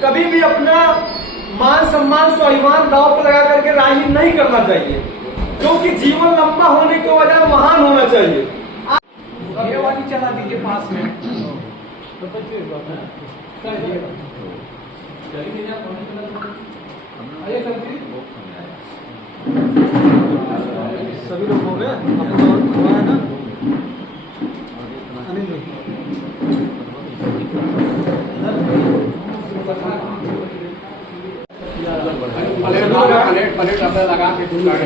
कभी भी अपना मान सम्मान स्वाभिमान दांव पर लगा करके राजनीति नहीं करना चाहिए, क्योंकि जीवन लंबा होने के वजह महान होना चाहिए। ये वाली चला दीजिए पास में। सभी लोग हो गए, हुआ है ना? प्लेट लगा के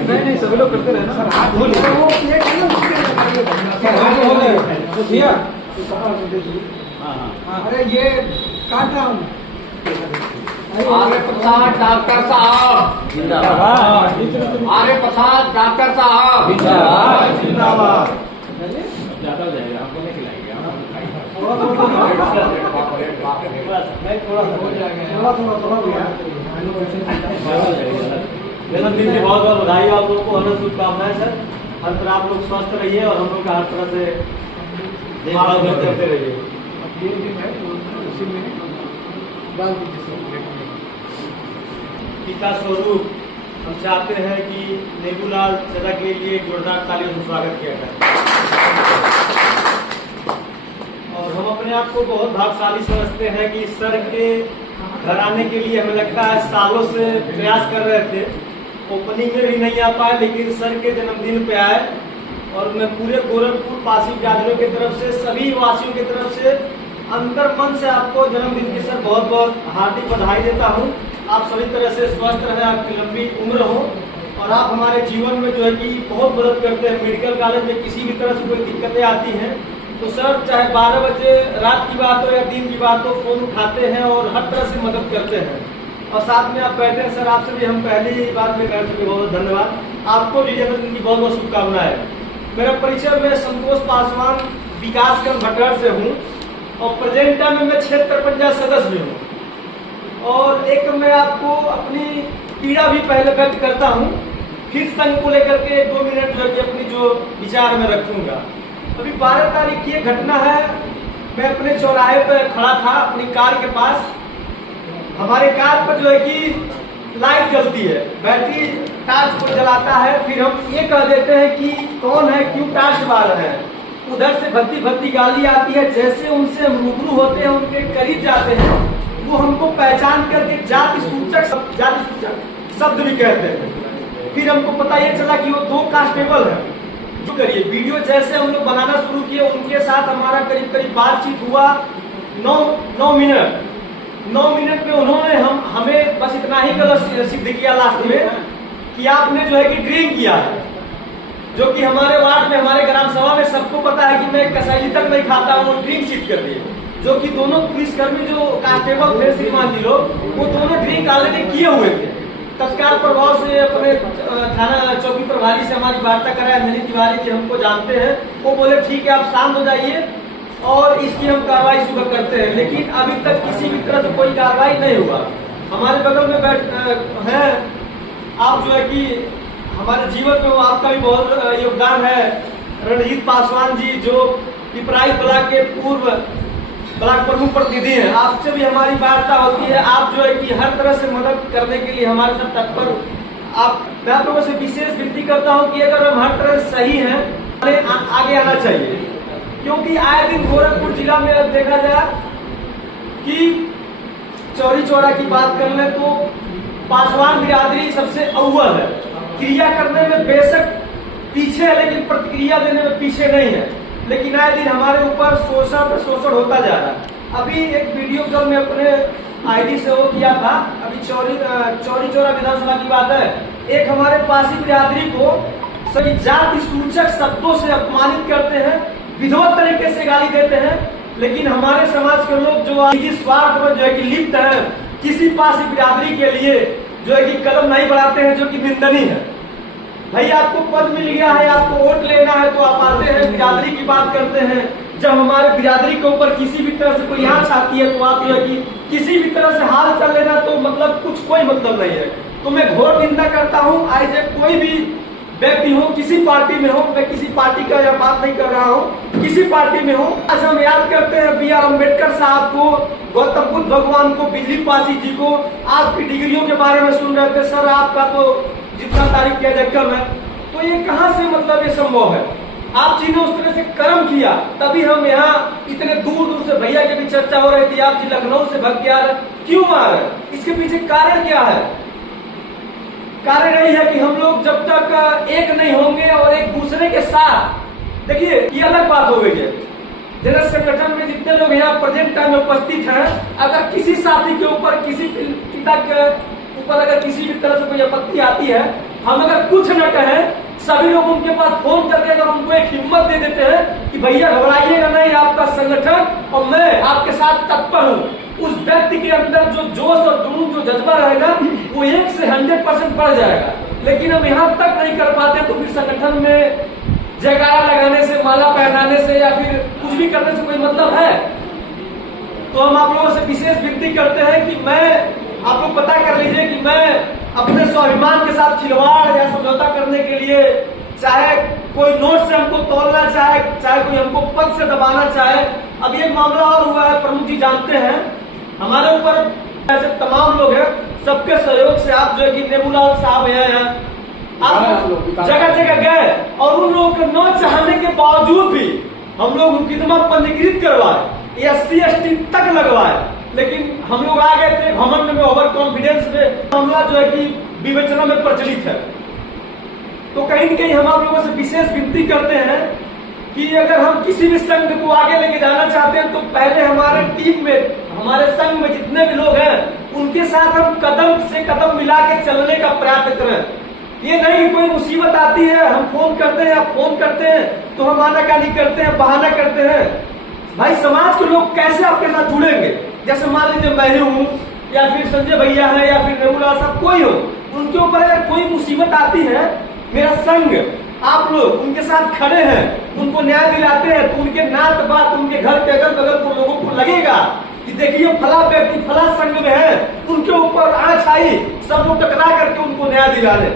नहीं सभी लोग करते रहे ना सर। हाथ धो लिया। अरे ये काट रहा हूँ। आर्य प्रसाद डॉक्टर साहब जिंदाबाद। आर्य प्रसाद डॉक्टर साहब जिंदाबाद। ज्यादा हो जाएगा, आपको नहीं खिलाएंगे, जन्मदिन की बहुत बहुत बधाई आप लोग को, हमें शुभकामनाएं सर। हर तरह आप लोग स्वस्थ रहिए और हम लोग का हर तरह से देखभाल करते रहिए। पिता स्वरूप हम चाहते हैं कि नेबूलाल चाचा के लिए जोरदार तालियों से स्वागत किया जाए। और हम अपने आप को बहुत भाग्यशाली समझते हैं कि सर के घर आने के लिए हमें लगता है सालों से प्रयास कर रहे थे, ओपनिंग में भी नहीं आ पाए, लेकिन सर के जन्मदिन पे आए। और मैं पूरे गोरखपुर पासी बिरादरों की तरफ से, सभी वासियों की तरफ से अंतर मन से आपको जन्मदिन की सर बहुत बहुत हार्दिक बधाई देता हूँ। आप सभी तरह से स्वस्थ रहें, आपकी लंबी उम्र हो और आप हमारे जीवन में जो है कि बहुत मदद करते हैं। मेडिकल कॉलेज में किसी भी तरह से कोई दिक्कतें आती हैं तो सर चाहे 12 बजे रात की बात हो या दिन की बात हो, फोन उठाते हैं और हर तरह से मदद करते हैं। और साथ में आप बैठे हैं सर, आपसे भी हम पहली बार में कह चुके, बहुत धन्यवाद। आपको भी जन्मदिन की बहुत बहुत शुभकामनाएं। मेरा परिचय में संतोष पासवान विकासखंड भटहर से हूँ और प्रेजेंट टाइम में मैं क्षेत्र पंचायत सदस्य भी हूँ। और एक मैं आपको अपनी पीड़ा भी पहले व्यक्त करता हूँ, फिर संघ को लेकर के 2 मिनट जो कि अपनी जो विचार में रखूंगा। अभी 12 तारीख की घटना है, मैं अपने चौराहे पर खड़ा था अपनी कार के पास। हमारे कार पर जो है कि लाइट जलती है, बैटरी टार्च को जलाता है, फिर हम ये कह देते हैं कि कौन है, क्यों टार्च बाल है। उधर से भद्दी भद्दी गाली आती है, जैसे उनसे हम रूबरू होते हैं, उनके करीब जाते हैं, वो हमको पहचान करके जाति सूचक शब्द भी कहते हैं। फिर हमको पता ये चला कि वो 2 कांस्टेबल है। जो करिए वीडियो जैसे हम लोग बनाना शुरू किए, उनके साथ हमारा करीब करीब बातचीत हुआ 9 मिनट में उन्होंने हमें बस इतना ही गलत सिद्ध किया लास्ट में कि आपने जो है कि ड्रिंक किया है, जो कि हमारे वार्ड में, हमारे ग्राम सभा में सबको पता है कि मैं कसाई तक नहीं खाता हूँ, ड्रिंक सिद्ध कर दिए। जो कि दोनों पुलिसकर्मी जो कांस्टेबल थे श्रीमान जी लोग, वो दोनों ड्रिंक ऑलरेडी किए हुए थे। तत्काल प्रभाव से अपने थाना चौकी प्रभारी से हमारी वार्ता कराया, नली तिवारी जी हमको जानते हैं, वो बोले ठीक है आप शांत हो जाइए और इसकी हम कार्रवाई शुरू करते हैं। लेकिन अभी तक किसी भी तरह से कोई कार्रवाई नहीं हुआ। हमारे बगल में बैठ हैं आप, जो है कि हमारे जीवन में आपका भी बहुत योगदान है, रणजीत पासवान जी जो पिपराइच ब्लॉक के पूर्व ब्लॉक प्रमुख प्रतिनिधि हैं। आपसे भी हमारी वार्ता होती है, आप जो है कि हर तरह से मदद करने के लिए हमारे साथ तत्पर। मैं आप लोगों से विशेष विनती करता हूं कि अगर हम हर तरह से सही हैं, आगे आना चाहिए, क्योंकि आए दिन गोरखपुर जिला में अब देखा जाए कि चौरी चौरा की बात कर ले तो पासवान बिरादरी सबसे अव्वल है। क्रिया करने में बेशक पीछे है, लेकिन प्रतिक्रिया देने में पीछे नहीं है। लेकिन आए दिन हमारे ऊपर शोषण पर शोषण होता जा रहा है। अभी एक वीडियो कॉल में अपने आईडी से वो किया था, अभी चौरी चौरा विधानसभा की बात है, एक हमारे पासी बिरादरी को सभी जाति सूचक शब्दों से अपमानित करते हैं, विधिवत तरीके से गाली देते हैं। लेकिन हमारे समाज के लोग जो निजी स्वार्थ में जो है कि लिप्त है, किसी पासी बिरादरी के लिए जो है कि कदम नहीं बढ़ाते हैं, जो कि निंदनीय है। भाई आपको पद मिल गया है, आपको वोट लेना है तो आप आते हैं, बिरादरी की बात करते हैं। जब हमारे बिरादरी के ऊपर किसी भी तरह से कोई आंच आती है तो आप जो है कि किसी भी तरह से हाल कर लेना, तो मतलब कोई मतलब नहीं है। तो मैं घोर निंदा करता हूँ। आज कोई भी व्यक्ति हो, किसी पार्टी में हो, मैं किसी पार्टी का बात नहीं कर रहा हूँ, किसी पार्टी में हो। आज हम याद करते हैं बी आर अम्बेडकर साहब को, गौतम बुद्ध भगवान को, बिजली पासी जी को। आपकी डिग्रियों के बारे में सुन रहे थे, सर आपका तो जितना तारीफ किया जाए कम है। तो ये कहाँ से मतलब ये संभव है? आप जी ने उस तरह से कर्म किया, तभी हम यहाँ इतने दूर दूर से, भैया की भी चर्चा हो रही थी, आप जी लखनऊ से भग के आ रहे, क्यों आ रहे? इसके पीछे कारण क्या है? कारण यही है कि हम लोग जब तक एक नहीं होंगे और एक दूसरे के साथ, देखिए ये अलग बात हो गई है। जैसे संगठन में जितने लोग यहाँ प्रेजेंट टाइम में उपस्थित हैं, अगर किसी साथी के ऊपर, किसी पिता के ऊपर अगर किसी भी तरह से कोई आपत्ति आती है, हम अगर कुछ न कहें, सभी लोग उनके पास फोन करके अगर उनको एक हिम्मत दे देते हैं कि भैया घबराइएगा नहीं, आपका संगठन और मैं आपके साथ तत्पर हूँ, उस व्यक्ति के अंदर जो जोश और जुनून, जो जज्बा रहेगा, वो 1 से 100% बढ़ जाएगा। लेकिन हम यहाँ तक नहीं कर पाते तो फिर संगठन में जयकारा लगाने से, माला पहनाने से या फिर कुछ भी करने से कोई मतलब है? तो हम आप लोगों से विशेष विनती करते हैं कि आप लोग पता कर लीजिए कि मैं अपने स्वाभिमान के साथ खिलवाड़ या समझौता करने के लिए, चाहे कोई नोट से हमको तोड़ना चाहे कोई हमको पद से दबाना चाहे। अब एक मामला और हुआ है, प्रमुख जी जानते हैं, हमारे ऊपर ऐसे तमाम लोग हैं, सबके सहयोग से आप जो है कि नेबूलाल साहब हैं, आप जगह जगह गए और उन लोगों को न चाहने के बावजूद भी हम लोग मुकदमा पंजीकृत करवाए, SC/ST तक लगवाए, लेकिन हम लोग आ गए थे घमंड में, ओवर कॉन्फिडेंस में। मामला जो है कि विवेचना में प्रचलित है। तो कहीं न कहीं हम आप लोगों से विशेष विनती करते हैं कि अगर हम किसी भी संघ को आगे लेके जाना चाहते हैं तो पहले हमारे टीम में, हमारे संघ में जितने भी लोग हैं, उनके साथ हम कदम से कदम मिला के चलने का प्रयास करें। ये नहीं कोई मुसीबत आती है, हम फोन करते हैं, आप फोन करते हैं तो हम आनाकानी करते हैं, बहाना करते हैं। भाई समाज के लोग कैसे आपके साथ जुड़ेंगे? जैसे मान लीजिए मैं ही हूँ, या फिर संजय भैया है, या फिर नेबूलाल साहब, कोई हो, उनके ऊपर अगर कोई मुसीबत आती है, मेरा संघ, आप लोग उनके साथ खड़े हैं, उनको न्याय दिलाते हैं, तो उनके नात बात, उनके घर के अगल बगल को लोगों को लगेगा कि देखिए फला व्यक्ति फला संघ में है, उनके ऊपर आंच आई, सब लोग टकरा करके उनको न्याय दिला ले।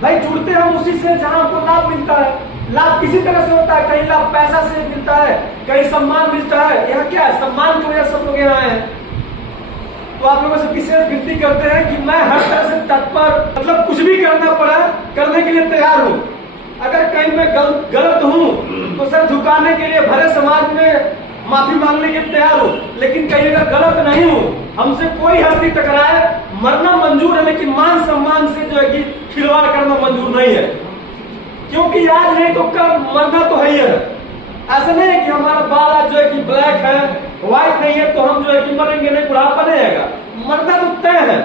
भाई जुड़ते हम उसी से जहां हमको लाभ मिलता है। लाभ किसी तरह से होता है, कहीं लाभ पैसा से मिलता है, कहीं सम्मान मिलता है। यहाँ क्या है, सम्मान की वजह से सब लोग यहाँ आए हैं। तो आप लोगों से विशेष विनती करते हैं कि मैं हर तरह से तत्पर, मतलब कुछ भी करना पड़ा करने के लिए तैयार हूँ। अगर कहीं मैं गलत हूँ तो सर झुकाने के लिए भरे समाज में माफी मांगने के लिए तैयार हूँ, लेकिन कहीं अगर गलत नहीं हूँ, हमसे कोई हस्ती टकराए, मरना मंजूर है, लेकिन मान सम्मान से जो है कि खिलवाड़ करना मंजूर नहीं है। क्योंकि आज नहीं तो कल मरना तो है ही है। ऐसा नहीं है कि हमारा बाल आज जो है कि ब्लैक है, व्हाइट नहीं है, तो हम जो है कि मरेंगे नहीं, बुढ़ापा नहीं आएगा। मरना तो तय है,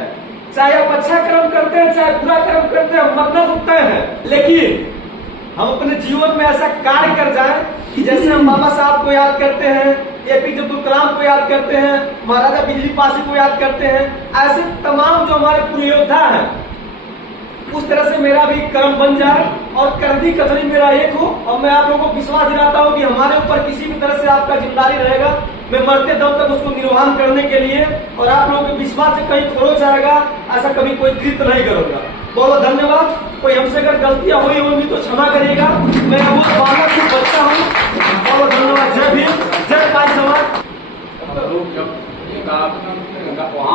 चाहे आप अच्छा कर्म करते हैं चाहे बुरा कर्म करते हैं, मरना तो तय है। लेकिन हम अपने जीवन में ऐसा कार्य कर जाएं कि जैसे हम बाबा साहब को याद करते हैं, APJ अब्दुल कलाम को याद करते हैं, महाराजा बिजली पासी को याद करते हैं, ऐसे तमाम जो हमारे पूर्व योद्धा हैं, उस तरह से मेरा भी कर्म बन जाए और करदी कथनी मेरा एक हो। और मैं आप लोगों को विश्वास दिलाता हूँ कि हमारे ऊपर किसी भी तरह से आपका जिम्मेदारी रहेगा, मैं मरते दम तक उसको निर्वहन करने के लिए, और आप लोगों के विश्वास से कहीं खरोच आएगा ऐसा कभी कोई कृत्य नहीं करूंगा। बहुत बहुत धन्यवाद। कोई हमसे अगर गलतियां हुई होंगी तो क्षमा करिएगा। मैं वो